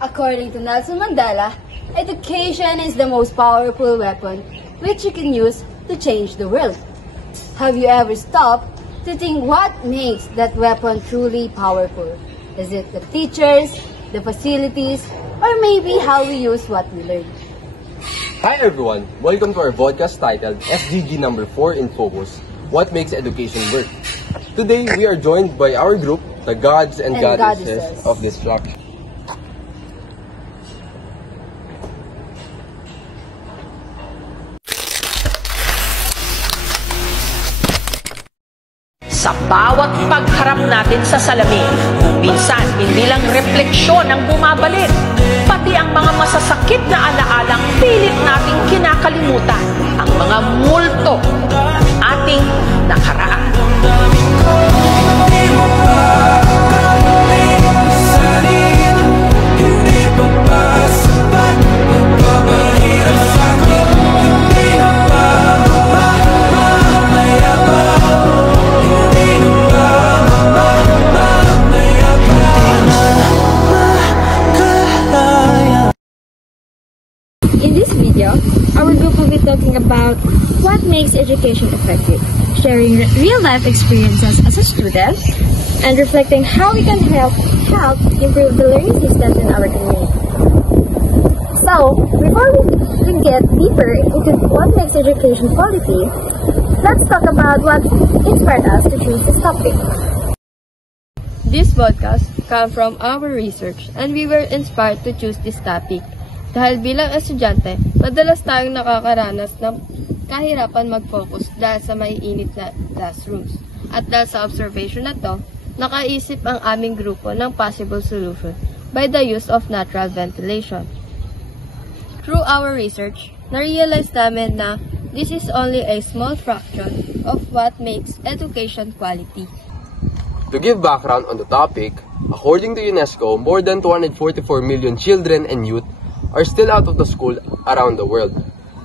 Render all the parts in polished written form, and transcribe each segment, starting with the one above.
According to Nelson Mandela, education is the most powerful weapon which you can use to change the world. Have you ever stopped to think what makes that weapon truly powerful? Is it the teachers, the facilities, or maybe how we use what we learn? Hi everyone! Welcome to our podcast titled SDG number 4 in Focus, What Makes Education Work? Today, we are joined by our group, the Gods and Goddesses of Disruption. Sa bawat pagharap natin sa salamin, minsan hindi lang refleksyon ang bumabalik, pati ang mga masasakit na alaalang pilit nating kinakalimutan, ang mga multo ng ating nakaraan. In this video, our group will be talking about what makes education effective, sharing real-life experiences as a student, and reflecting how we can help improve the learning systems in our community. So, before we get deeper into what makes education quality, let's talk about what inspired us to choose this topic. This podcast came from our research and we were inspired to choose this topic. Dahil bilang estudyante, madalas tayong nakakaranas ng kahirapan mag-focus dahil sa maiinit na classrooms. At dahil sa observation na to, nakaisip ang aming grupo ng possible solution by the use of natural ventilation. Through our research, na-realize namin na this is only a small fraction of what makes education quality. To give background on the topic, according to UNESCO, more than 244 million children and youth are still out of the school around the world.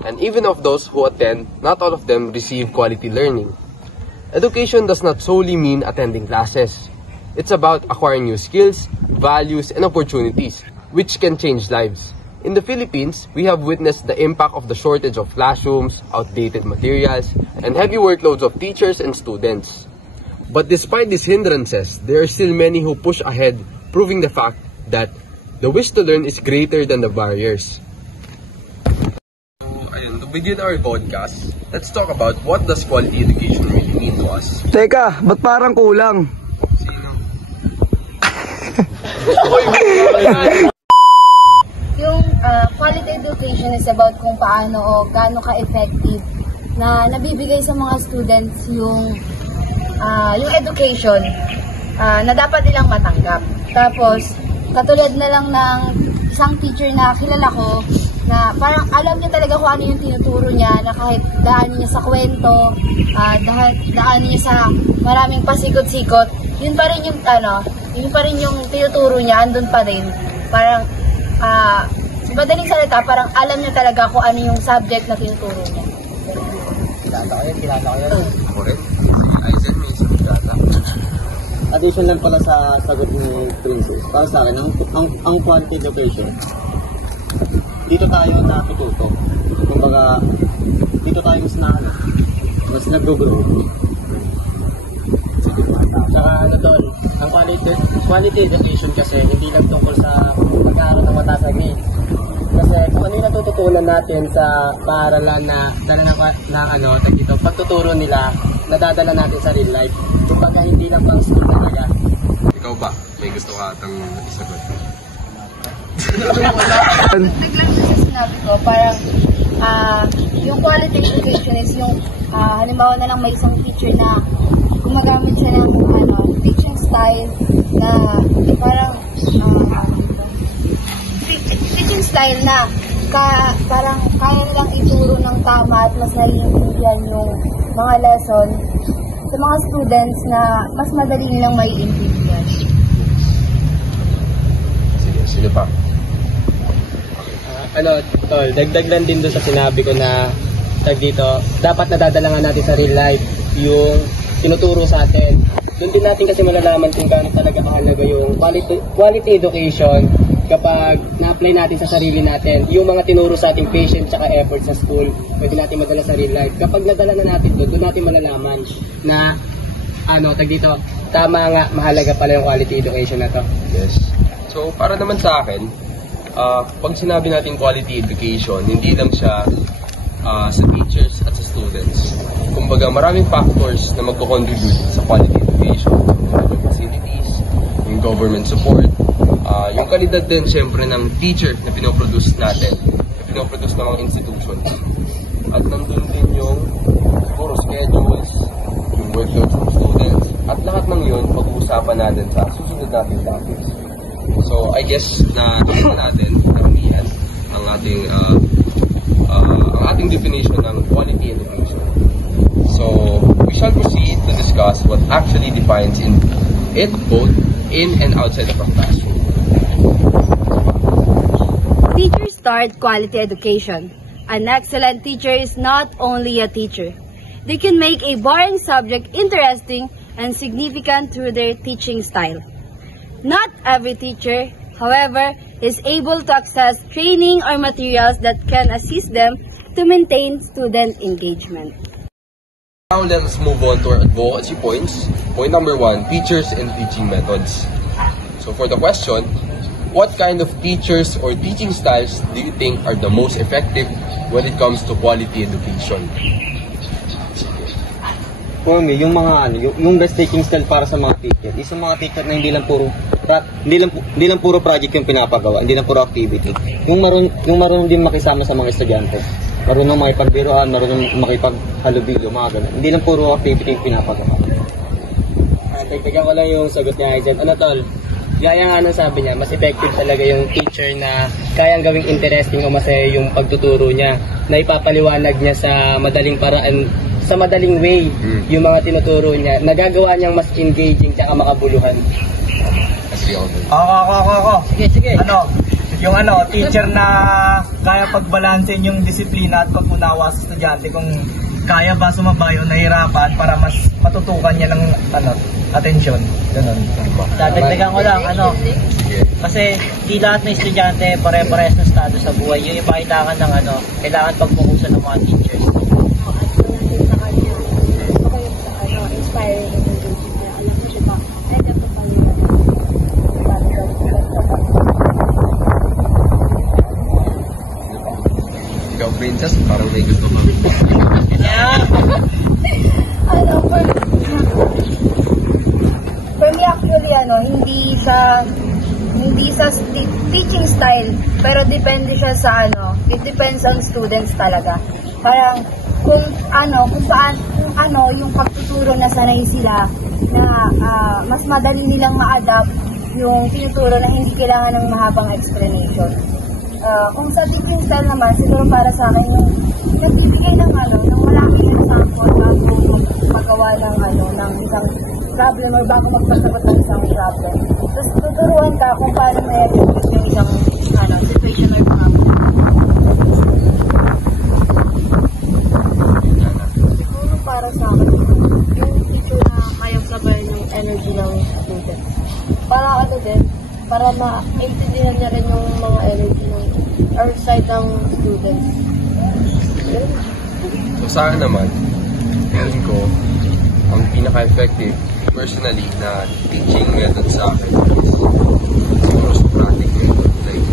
And even of those who attend, not all of them receive quality learning. Education does not solely mean attending classes. It's about acquiring new skills, values, and opportunities, which can change lives. In the Philippines, we have witnessed the impact of the shortage of classrooms, outdated materials, and heavy workloads of teachers and students. But despite these hindrances, there are still many who push ahead, proving the fact that the wish to learn is greater than the barriers. Ayun, to begin our podcast, let's talk about what does quality education really mean to us. Teka, ba't parang kulang? Sino? Yung quality education is about kung paano o gaano ka-effective na nabibigay sa mga students yung education na dapat nilang matanggap. Tapos, katulad na lang ng isang teacher na kilala ko na parang alam niya talaga kung ano yung tinuturo niya, na kahit daan niya sa kwento, daan niya sa maraming pasikot-sikot, yun pa rin yung tinuturo niya, andun pa rin. Parang, madaling salita, parang alam niya talaga kung ano yung subject na tinuturo niya. Kilala ko yan. Correct. Aizen, may isang data. Addition lang pala sa sagot ni Princess. Para sa akin, ang quality education, dito tayo natututo. Kumbaga, dito tayo mas nag-grow. Saka tol, ang quality education kasi hindi lang tungkol sa pag-aaral ng matasan eh. Kasi kung ano yung natututunan natin sa paaralan na pagtuturo nila, nadadala natin sa real life. Kumbaga hindi lang pang school talaga. Ikaw ba? May gusto ka atang isagot? Naglang sa sinabi ko, parang yung quality education is yung halimbawa na lang may isang teacher na gumagamit siya ng teaching style na parang teaching style na parang kaya nilang ituro ng tama at mas naiintindihan yung mga lesson sa mga students na mas madali nilang maiintindihan. Sige pa. Tol, dagdag lang din doon sa sinabi ko na dito, dapat nadadala nga natin sa real life yung tinuturo sa atin. Doon din natin kasi malalaman kung gaano talaga mahalaga yung quality education kapag na-apply natin sa sarili natin, yung mga tinuro sa ating patient tsaka effort sa school, pwede natin madala sa real life. Kapag nadala na natin doon natin malalaman na tama nga, mahalaga pala yung quality education na to. Yes. So, para naman sa akin, pag sinabi natin quality education, hindi lang siya sa teachers at sa students. Kumbaga, maraming factors na magko-contribute sa quality education. Yung facilities, yung government support, yung kalidad din syempre ng teacher na pinoproduce natin, na pinoproduce ng mga institution. At nandun din yung siguro schedules, yung workload ng students, at lahat ng yun pag-uusapan natin sa susunod natin topics. So I guess na natin karamihan ang ating definition ng quality education. So we shall proceed to discuss what actually defines it both in and outside of a classroom. Teachers start quality education. An excellent teacher is not only a teacher. They can make a boring subject interesting and significant through their teaching style. Not every teacher, however, is able to access training or materials that can assist them to maintain student engagement. Now let's move on to our advocacy points. Point number 1, teachers and teaching methods. So for the question, what kind of teachers or teaching styles do you think are the most effective when it comes to quality education? For me, yung best teaching style para sa mga teacher, is yung mga teacher na hindi lang puro project yung pinapagawa, hindi lang puro activity. Yung marunong din makisama sa mga estudyante. Marunong makipagbiruan, marunong makipaghalubilo, mga ganun. Hindi lang puro activity yung pinapagawa. Dagdagan ko lang yung sagot niya dyan. Ano tol? Gaya nga nung sabi niya, mas effective talaga yung teacher na kayang gawing interesting o masaya yung pagtuturo niya, na ipapaliwanag niya sa madaling paraan, sa madaling way yung mga tinuturo niya, nagagawa niyang mas engaging tsaka makabuluhan. Ako. Sige. Yung teacher na kaya pagbalansin yung disiplina at pag-unawa sa estudyante, kung kaya ba sumabay o nahirapan para mas matutukan niya ng atensyon. Ganun. Dadagdagan ko lang, kasi di lahat ng estudyante pare-parehas na estado sa buhay. Yung iba kailangan ng kailangan pagpukusan ng mga teachers. Inspiring Ikaw, princess, parang may gusto mo. For me actually, hindi sa teaching style, pero depende siya sa it depends on students talaga. Parang kung yung pagtuturo na sanay sila na mas madali nilang ma-adapt yung tinuturo na hindi kailangan ng mahabang explanation. Kung sa teaching style naman, siguro para sa akin yung nagbibigay ng malaking example bago magawa ng isang problem or bago magpasagot ng isang problem. Tapos tuturuan ka kung paano na-execute yung isang situation or problem. Siguro para sa akin, yung teacher na kayang sabay ng energy ng students. Para ma-intindihan niya rin yung mga energy ng or side ng students. So sa akin naman, feeling ko, ang pinaka-effective personally na teaching method sa akin is siguro Socratic method. Like,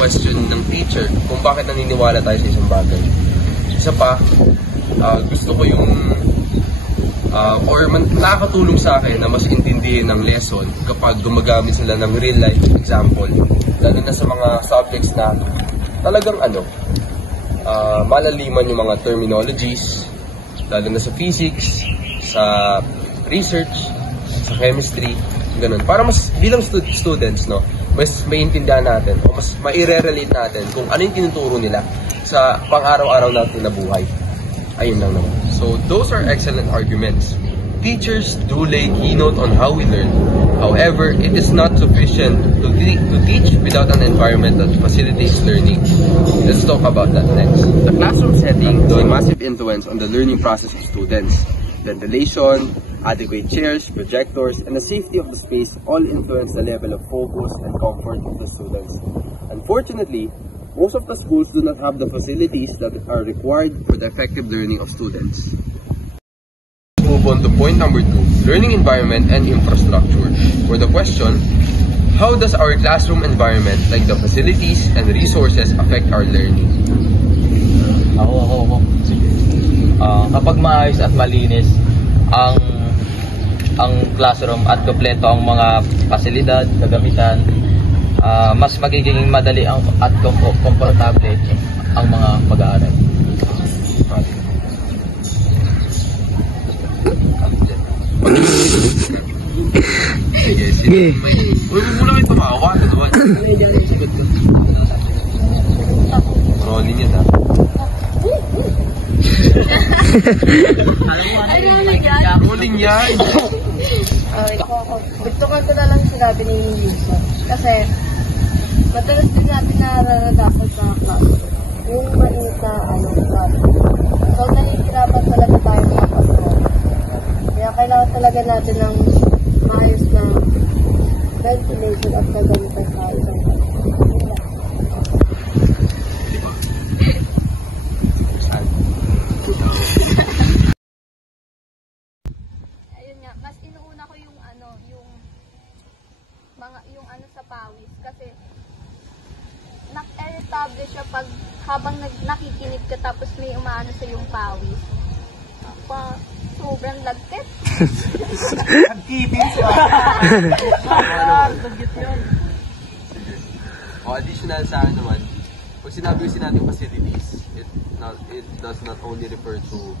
question ng teacher kung bakit naniniwala tayo sa isang bagay. Isa pa, gusto ko yung nakakatulong sa akin na mas intindihin ng lesson kapag gumagamit sila ng real life example. Lalo na sa mga subjects na talagang malaliman yung mga terminologies, lalo na sa physics, sa research, sa chemistry, ganun. Para mas bilang students, mas maintindihan natin o mas maire-relate natin kung ano yung tinuturo nila sa pang-araw-araw natin na buhay. Ayun lang naman. So, those are excellent arguments. Teachers do lay keynote on how we learn. However, it is not sufficient to teach without an environment that facilitates learning. Let's talk about that next. The classroom setting has a massive influence on the learning process of students. Ventilation, Adequate chairs, projectors, and the safety of the space all influence the level of focus and comfort of the students. Unfortunately, most of the schools do not have the facilities that are required for the effective learning of students. Let's move on to point number 2, learning environment and infrastructure. For the question, how does our classroom environment, like the facilities and resources, affect our learning? Ako. Kapag maayos at malinis ang classroom at kompleto ang mga pasilidad, kagamitan, mas magiging madali at komportable ang mga pag-aaral. Sige. Huwag mo lang ito makawa. Rolling yan, ha? Rolling yan! Gusto ko ito na lang sinabi ni Wilson. Kasi, madalas din natin nararanasan sa class. Yung mainit na class. So, nahihirapan talaga tayo makapag-class. Kaya kailangan talaga natin ng maayos na ventilation at kagamitan sa isang class. Mas inuuna ko yung sa pawis kasi na-establish siya pag habang nakikinig ka tapos may umaano sa yung pawis. Sobrang lagkit. Nagkipin siya. Additional sa akin naman, pag sinabi natin facilities, it does not only refer to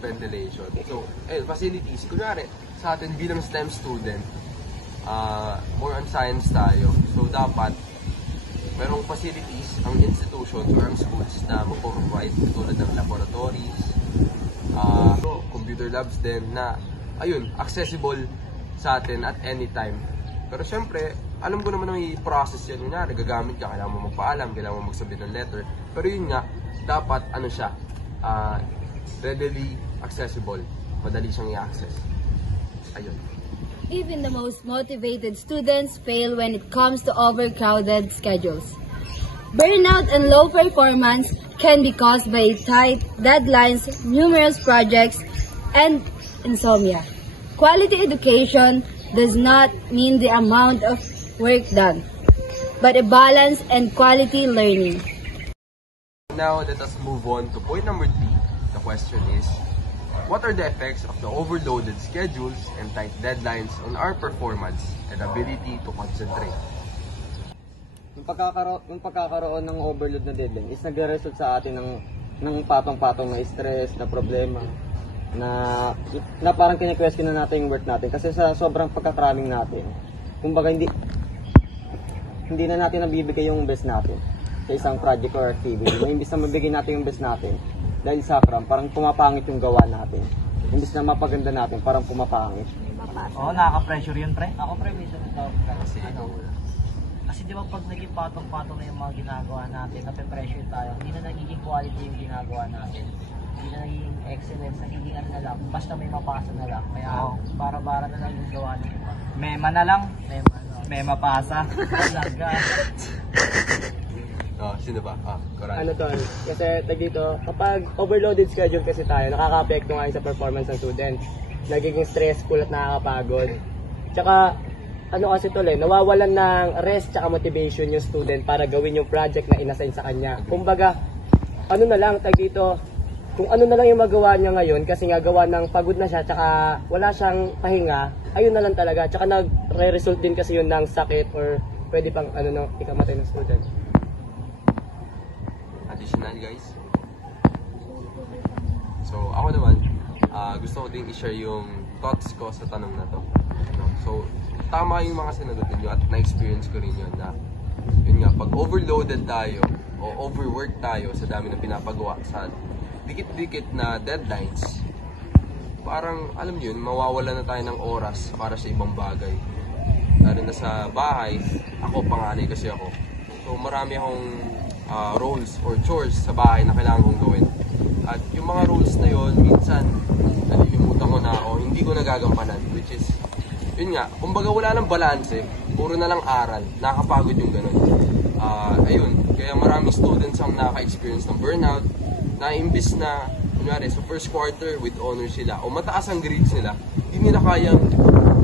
ventilation. So, facilities, kunyari, sa atin bilang STEM student, more on science tayo. So, dapat, merong facilities, ang institutions or ang schools na mag-provide tulad ng laboratories, computer labs din na, ayun, accessible sa atin at any time. Pero syempre, alam ko naman na may process yan. Kunyari, gagamit ka, kailangan mo magpaalam, kailangan mo magsabit ng letter. Pero yun nga, dapat, siya, readily accessible. Madali siyang i-access. Ayun. Even the most motivated students fail when it comes to overcrowded schedules. Burnout and low performance can be caused by tight deadlines, numerous projects, and insomnia. Quality education does not mean the amount of work done, but a balanced and quality learning. Now, let us move on to point number 3. The question is, what are the effects of the overloaded schedules and tight deadlines on our performance and ability to concentrate? Yung pagkakaroon ng overload na deadline is nagre-result sa atin ng patong-patong na stress, na problema, na parang kine-question na natin yung work natin kasi sa sobrang pagkakraming natin. Kumbaga hindi na natin nabibigay yung best natin sa isang project or activity. Imbis na mabigay natin yung best natin dahil sa parang pumapangit yung gawa natin. Imbis na mapaganda natin, parang pumapangit. Oo, nakaka-pressure yun, pre. Ako minsan ito. Kasi di ba pag naging patong-patong na yung mga ginagawa natin, nape-pressure tayo, hindi na nagiging quality yung ginagawa natin. Hindi na nagiging excellence, nagiging na lang, basta may mapasa na lang. Kaya bara-bara na lang yung gawa nito. Mema na lang. Mema pasa. Talaga. Sino ba? Coral. Kasi dito, kapag overloaded schedule kasi tayo, nakaka-apekto nga sa performance ng students. Nagiging stressful at nakakapagod. Tsaka, kasi nawawalan ng rest tsaka motivation yung student para gawin yung project na inassign sa kanya. Kumbaga, kung ano na lang yung magawa niya ngayon kasi nga gawa ng pagod na siya tsaka wala siyang pahinga, ayun na lang talaga. Tsaka nagre-result din kasi yun ng sakit or pwede pang ikamatay ng student. Additional, guys. So, ako naman, gusto ko din i-share yung thoughts ko sa tanong na to. So, tama yung mga sinagot niyo at na-experience ko rin yun na yun nga, pag overloaded tayo o overwork tayo sa dami na pinapagawa sa dikit-dikit na deadlines, parang alam niyo yun, mawawala na tayo ng oras para sa ibang bagay. Lalo na sa bahay, ako panganay kasi ako. So marami akong roles or chores sa bahay na kailangan kong gawin. At yung mga roles na yun, minsan nalilimutan ko na o hindi ko nagagampanan, which is, yun nga, kumbaga wala lang balanse, puro na lang aral, nakakapagod yung ganun. Ayun, kaya maraming students ang naka-experience ng burnout, na imbis na, kunyari, sa first quarter with honors sila, o mataas ang grades nila, hindi nila kayang,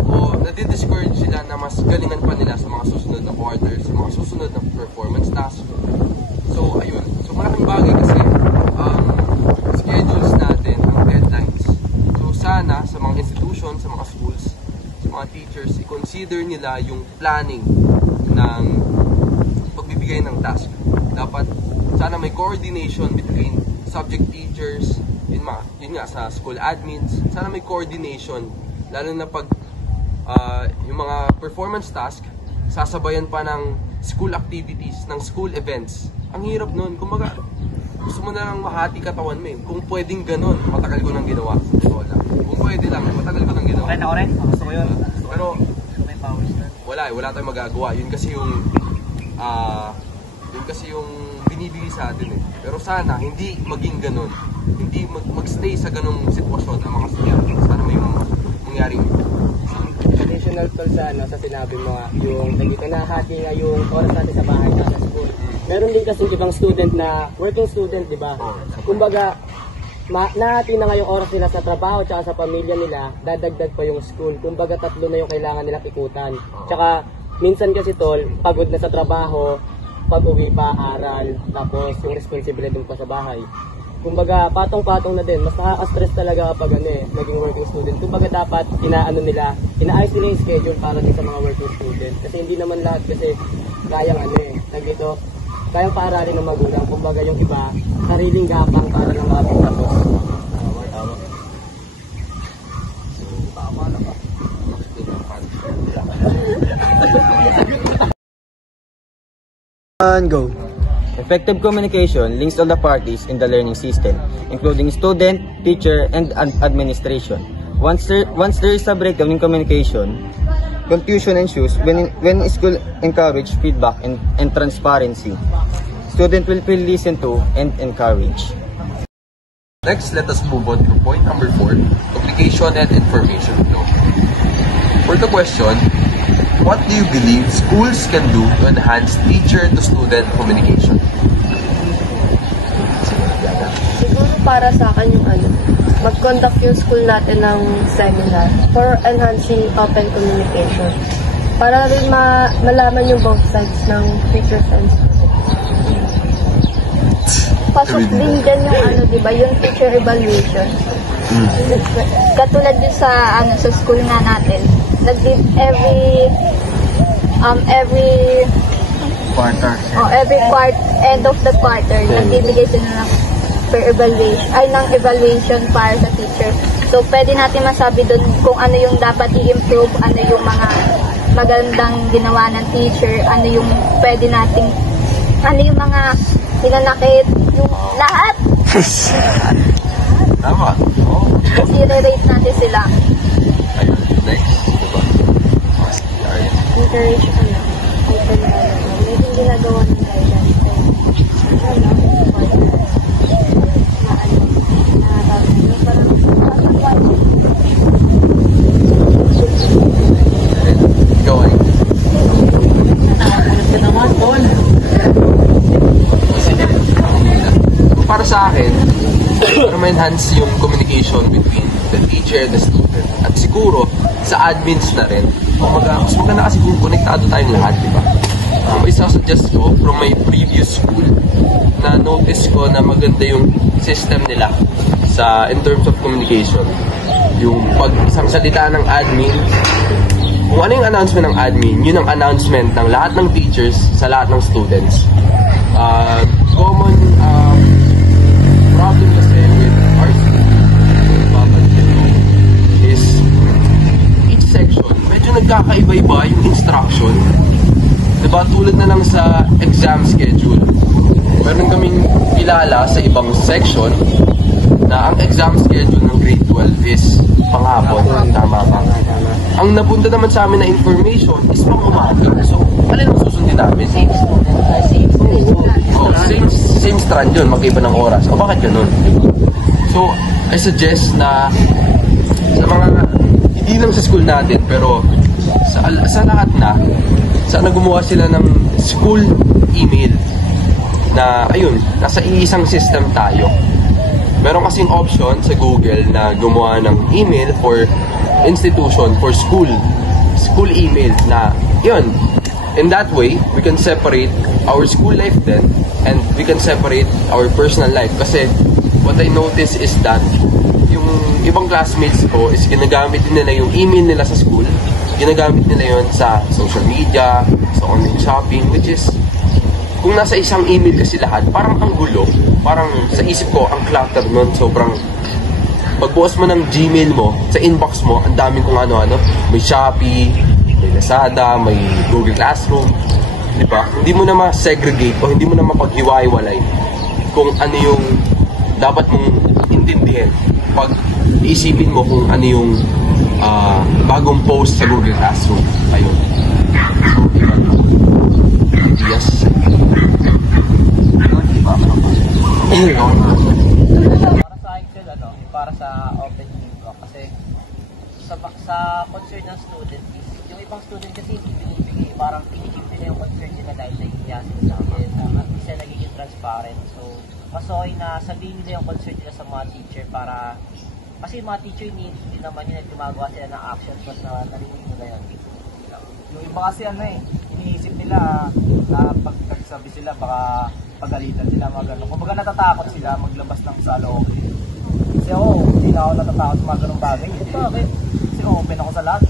o nadi-discourage sila na mas galingan pa nila sa mga susunod na quarter, sa mga susunod na performance tasks. So, ayun. So, malaking bagay kasi, schedules natin, ang deadlines. So, sana, sa mga institutions, sa mga schools, sa mga teachers, i-consider nila yung planning ng pagbibigay ng task. Dapat, sana may coordination between subject teachers, yun nga, sa school admins, sana may coordination, lalo na pag yung mga performance task, sasabayan pa ng school activities, ng school events. Ang hirap nun, kumbaga, gusto mo na lang mahati katawan mo eh. Kung pwedeng ganun, matagal ko nang ginawa. Kung pwede lang, matagal ko nang ginawa. Okay na ako rin, gusto ko yun. Pero, may powers na. wala tayong magagawa. Yun kasi yung binibigay sa atin eh. Pero sana, hindi maging ganun. Hindi magstay sa ganung sitwasyon ang mga estudyante. Sana may mangyaring Additional tol sa sinabi mo nga, yung dito na hati nga yung oras natin sa bahay sa school. Meron din kasi ibang student na working student, di ba? Kumbaga, nahati na nga yung oras nila sa trabaho tsaka sa pamilya nila, dadagdag pa yung school. Kumbaga, 3 na yung kailangan nilang ikutan. Tsaka, minsan kasi tol, pagod na sa trabaho, pag-uwi pa, aral, tapos yung responsibility dun pa sa bahay. Kumbaga, patong-patong na din. Mas nakaka-stress talaga kapag naging working student. Kumbaga, dapat inaayos nila yung schedule para din sa mga working student. Kasi hindi naman lahat kasi kayang kayang paaralin ng magulang. Kumbaga, yung iba, sariling gapang para lang makapagtapos. Go. Effective communication links all the parties in the learning system, including student, teacher, and administration. Once there is a breakdown in communication, confusion ensues when school encourage feedback and transparency. Student will feel listened to and encouraged. Next, let us move on to point number 4, communication and information flow. For the question, what do you believe schools can do to enhance teacher-to-student communication? Siguro para sa akin yung mag-conduct yung school natin ng seminar for enhancing open communication. Para rin malaman yung both sides ng teachers and students. Pasok din dyan yung diba, yung teacher evaluation. Katulad din sa school nga natin. Every end of the quarter, nagbibigay sila ng evaluation para sa teacher. So, pwede natin masabi doon kung ano yung dapat i-improve, ano yung mga magandang ginawa ng teacher, ano yung pwede nating, ano yung mga hinanakit, yung lahat. Tama. Kasi i-rate natin sila. Next. Encourage may ginagawa ng guidance. Para sa akin, para ma-enhance yung communication between the teacher and the student. At siguro, sa admins na rin. Mas maganda kasi kung konektado tayong lahat, di ba? May sasuggest ko from my previous school na notice ko na maganda yung system nila in terms of communication. Yung isang salita ng admin, kung ano yung announcement ng admin, yun ang announcement ng lahat ng teachers sa lahat ng students. Common problem kasi with our school is each section, medyo nagkakaiba-iba yung instruction. Diba, tulad na lang sa exam schedule. Meron kaming kilala sa ibang section na ang exam schedule ng grade 12 is panghapon. Tama ba? Ang napunta naman sa amin na information is pang umaga. So, alin ang susundin namin? Same same strand yun, mag-iba ng oras. O bakit ganun? Diba? So, I suggest na sa mga, hindi lang sa school natin, pero sa lahat na, sana gumawa sila ng school email na, ayun, nasa iisang system tayo. Meron kasing option sa Google na gumawa ng email for institution, for school email na, yun. In that way, we can separate our school life then and we can separate our personal life. Kasi what I notice is that yung ibang classmates ko is ginagamit nila yung email nila sa school, ginagamit nila yun sa social media, sa online shopping, which is, kung nasa isang email kasi lahat, parang ang gulo, parang sa isip ko, ang clutter nun, sobrang, pagbukas mo ng Gmail mo, sa inbox mo, ang daming kung ano-ano, may Shopee, may Lazada, may Google Classroom, di ba? Hindi mo na ma-segregate o hindi mo na mapaghiwa-hiwalay kung ano yung dapat mong intindihin pag iisipin mo kung ano yung bagong post sa Google Classroom. Ayun. Yes. Para sa akin, para sa open book kasi sa concern ng student is, yung ibang student kasi hindi binibigay, parang pinigil nila yung concern nila dahil nahihiya sila sa akin, at hindi sila nagiging transparent. So, mas okay na sabihin nila yung concern nila sa mga teacher para, kasi yung mga teacher hindi naman yun, gumagawa sila ng actions, mas narinig nila yun. Yung iba kasi iniisip nila na pag nagsabi sila baka pagalitan sila, mga gano'n. Kumbaga natatakot sila maglabas ng saloobin. Kasi hindi na ako natatakot sa mga gano'ng bagay. Bakit? Kasi open ako sa lahat.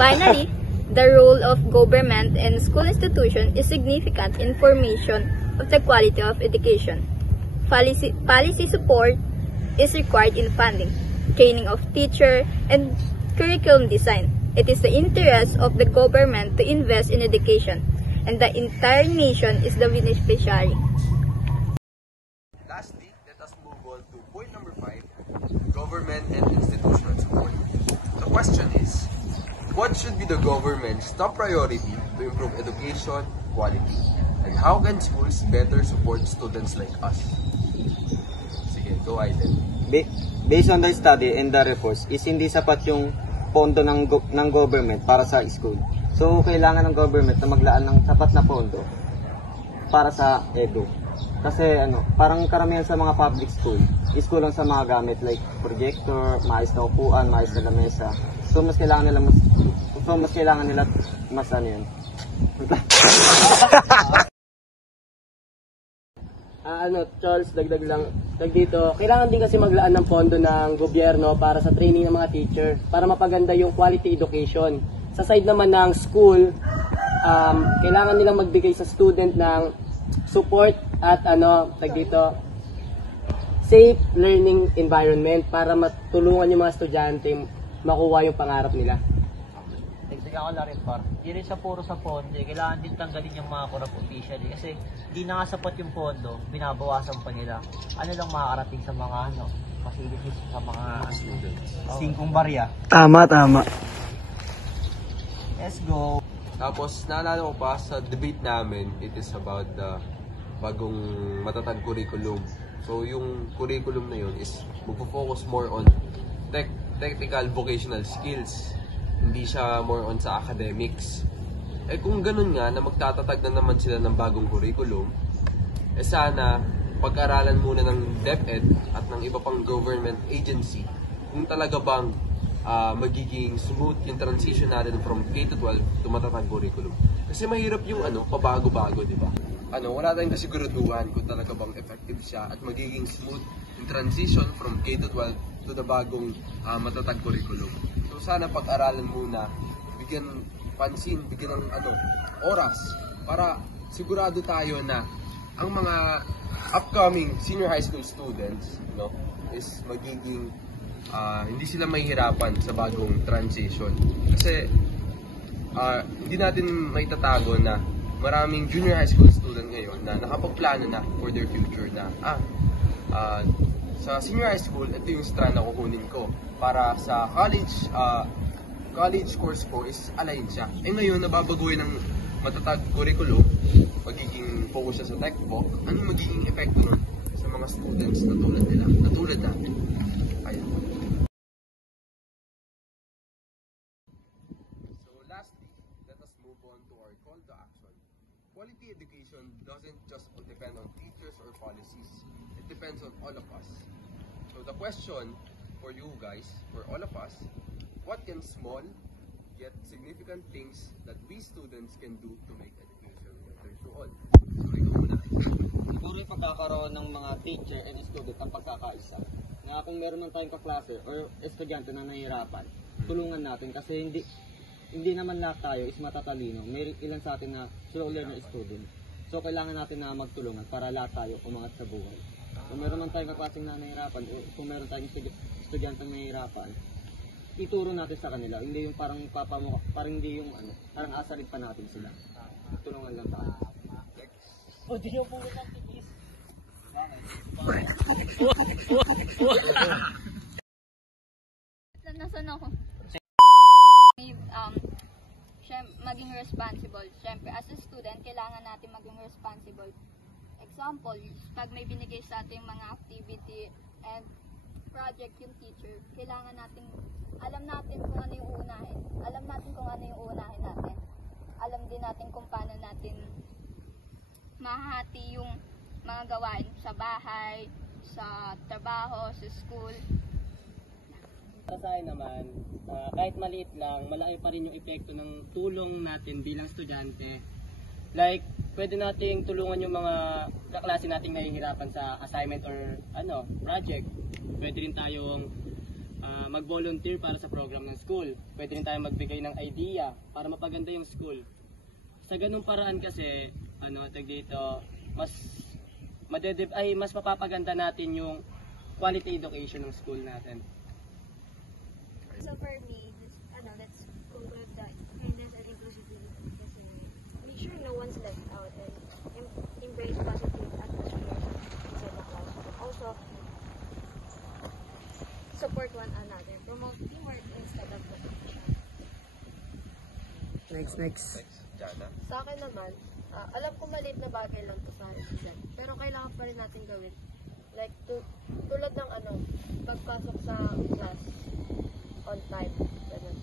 Finally, the role of government and school institution is significant in formation of the quality of education. Policy support is required in funding, training of teacher, and curriculum design. It is the interest of the government to invest in education, and the entire nation is the beneficiary. Lastly, let us move on to point number 5, government and institutional support. The question is, what should be the government's top priority to improve education quality? And how can schools better support students like us? Sige, go Aiden. Based on the study and the reports, is hindi sapat yung pondo ng government para sa school. So, kailangan ng government na maglaan ng sapat na pondo para sa edu. Kasi parang karamihan sa mga public school lang sa mga gamit like projector, maayos na upuan, maayos na lamesa. So, mas kailangan nila mas ano yun. Charles, dagdag dito, kailangan din kasi maglaan ng pondo ng gobyerno para sa training ng mga teacher para mapaganda yung quality education. Sa side naman ng school, kailangan nilang magbigay sa student ng support at safe learning environment para matulungan yung mga estudyante makuha yung pangarap nila. Dagdagan ko na rin, par. Hindi rin sa puro sa pondo, kailangan din tanggalin yung mga corrupt official kasi di na nga sapat yung pondo, binabawasan pa nila. Ano lang makakarating sa mga facilities sa mga students. Singkong barya. Tama. Let's go. Tapos, naalala ko pa sa debate namin, it is about the bagong matatag curriculum. So, yung curriculum na yun is magpo-focus more on technical vocational skills. Hindi siya more on sa academics. Kung ganun nga, na magtatatag na naman sila ng bagong curriculum, sana pag-aralan muna ng DepEd at ng iba pang government agency kung talaga bang magiging smooth yung transition natin from K-12 to matatag curriculum. Kasi mahirap yung pabago-bago, di ba? Wala tayong kasiguraduhan kung talaga bang effective siya at magiging smooth yung transition from K-12 to the bagong matatag curriculum. So sana pag-aralan muna, bigyan pansin, bigyan ng oras para sigurado tayo na ang mga upcoming senior high school students is magiging hindi sila mahihirapan sa bagong transition. Kasi hindi natin maitatago na maraming junior high school student ngayon na nakapagplano na for their future na sa senior high school, ito yung strand na kukunin ko para sa college course ko is align siya. Ngayon nababaguhin ng matatag curriculum, magiging focus siya sa textbook, anong magiging epekto nun sa mga students na tulad nila, na tulad natin? Ayan. So lastly, let us move on to our call to action. Quality education doesn't just depend on teachers or policies. It depends on all of us. So the question for you guys, for all of us, what can small yet significant things that we students can do to make education better to all? So ikaw muna. Siguro yung pagkakaroon ng mga teacher and student ang pagkakaisa. Na kung meron man tayong kaklase or estudyante na nahihirapan, tulungan natin kasi hindi naman lahat tayo is matatalino. May ilan sa atin na slow learner student. So kailangan natin na magtulungan para lahat tayo umangat sa buhay. Kung meron man tayong kaklaseng na nahihirapan o kung meron tayong estudyante na nahihirapan, ituro natin sa kanila. Hindi yung parang hindi yung parang asarin pa natin sila. Tulungan lang tayo. O, di yung pumunta ng tigis. Nasaan ako? Maging responsible. Siyempre, as a student, kailangan natin maging responsible. Example, pag may binigay sa ating mga activity and project yung teacher, kailangan natin, alam natin kung ano yung uunahin. Alam natin kung ano yung uunahin natin. Alam din natin kung paano natin mahati yung mga gawain sa bahay, sa trabaho, sa school. Para sa akin naman, kahit maliit lang, malaki pa rin yung epekto ng tulong natin bilang estudyante. Like, pwede nating tulungan yung mga kaklase nating nahihirapan sa assignment or project. Pwede rin tayong mag-volunteer para sa program ng school. Pwede rin tayong magbigay ng idea para mapaganda yung school. Sa ganung paraan kasi, mas mapapaganda natin yung quality education ng school natin. So for me, let's conclude that kindness and inclusivity kasi make sure no one's left out and embrace positive atmosphere inside the classroom. Also, support one another, promote teamwork instead of competition. Next. Jana? Sa akin naman, alam ko maliit na bagay lang to sa estudyante, pero kailangan pa rin natin gawin. Like, tulad ng pagpasok sa class on time. Ganun.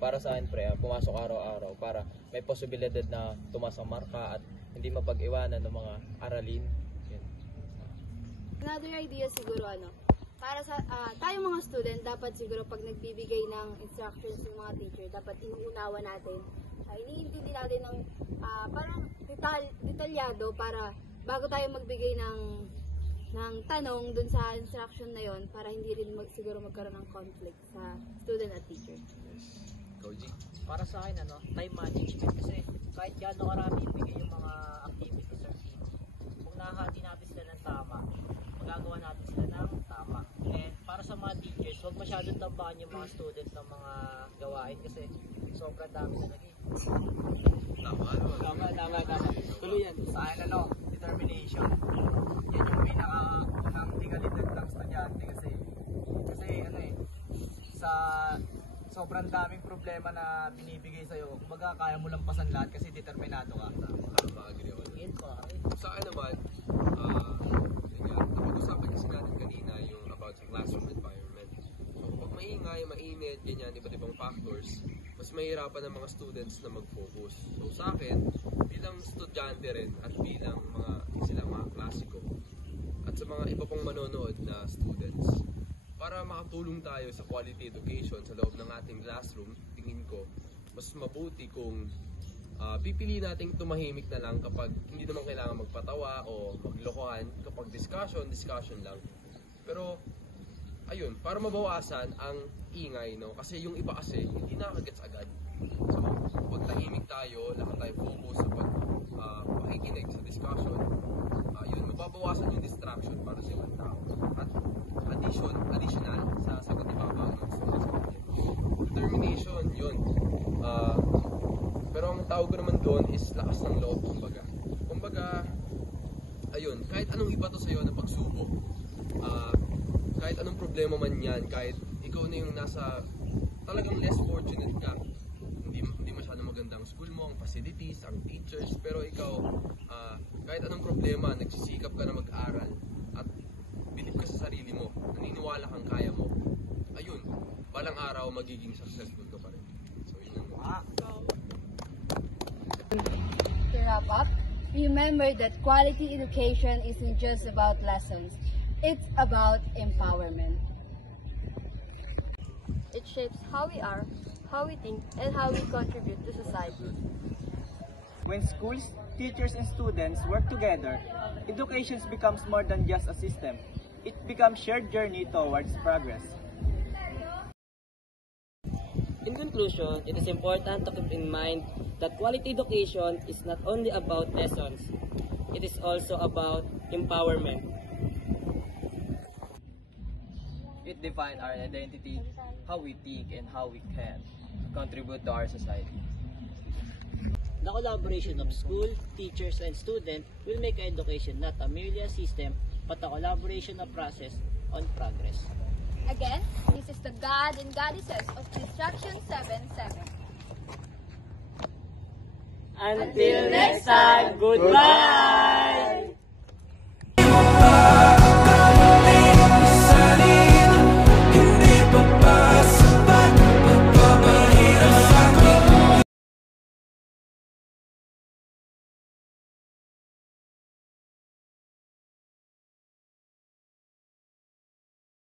Para sa akin, pre, pumasok araw-araw para may posibilidad na tumas ang marka at hindi mapag-iwanan ng mga aralin. Yun. Another idea siguro, para sa tayong mga student, dapat siguro pag nagbibigay ng instructions ng mga teacher, dapat inuunawa natin. Iniintindi natin ng parang detalyado para bago tayo magbigay ng tanong dun sa instruction na yon para hindi rin siguro magkaroon ng conflict sa student at teacher. Koji? Para sa akin, time management. Kasi kahit gaano karami ibigay yung mga activities or things, kung nahahati natin sila ng tama, magagawa natin sila ng tama. And para sa mga teachers, huwag masyadong tambakan yung mga students ng mga gawain kasi sobrang dami na lagi. Tama. Tuloy yan. Sa akin, determination. Yan yung pinaka-unang tigalidad ng estudyante kasi sa sobrang daming problema na binibigay sa'yo, kumbaga kaya mo lang pasan lahat kasi determinado ka. Mag-agree ako. Sa akin naman, napag-usapan kasi natin kanina yung about sa classroom environment. So, pag maingay, mainit, ganyan, iba't ibang factors, mas mahirapan ng mga students na mag-focus. So sa akin, bilang estudyante rin at bilang mga klasiko at sa mga iba pang manonood na students, para makatulong tayo sa quality education sa loob ng ating classroom, tingin ko, mas mabuti kung pipili nating tumahimik na lang kapag hindi naman kailangan magpatawa o maglokohan, kapag discussion lang. Pero, ayun, para mabawasan ang ingay, kasi yung iba kasi, hindi nakagets agad. So, pag tahimik tayo, lahat tayo focus sa pakikinig sa discussion, yun, mababawasan yung distraction para sa ibang tao. At additional sa sagot ni Papa ng students. Determination, yun. Pero ang tawag ko naman doon is lakas ng loob, kumbaga, ayun, kahit anong iba to sa'yo na pagsubok, kahit anong problema man yan, kahit ikaw na yung nasa talagang less fortunate ka, hindi masyadong magandang school mo, ang facilities, ang teachers, pero ikaw, kahit anong problema, nagsisikap ka na mag-aral at bilib ka sa sarili mo, naniniwala kang kaya mo, ayun, balang araw magiging successful ka pa rin. So, yun ang To wrap up, remember that quality education isn't just about lessons. It's about empowerment. It shapes how we are, how we think, and how we contribute to society. When schools, teachers, and students work together, education becomes more than just a system. It becomes a shared journey towards progress. In conclusion, it is important to keep in mind that quality education is not only about lessons, it is also about empowerment. It defines our identity, how we think, and how we can contribute to our society. The collaboration of school, teachers, and students will make education not a merely a system, but a collaboration of process on progress. Again, this is the God and Goddesses of Distraction 77. Until next time, goodbye!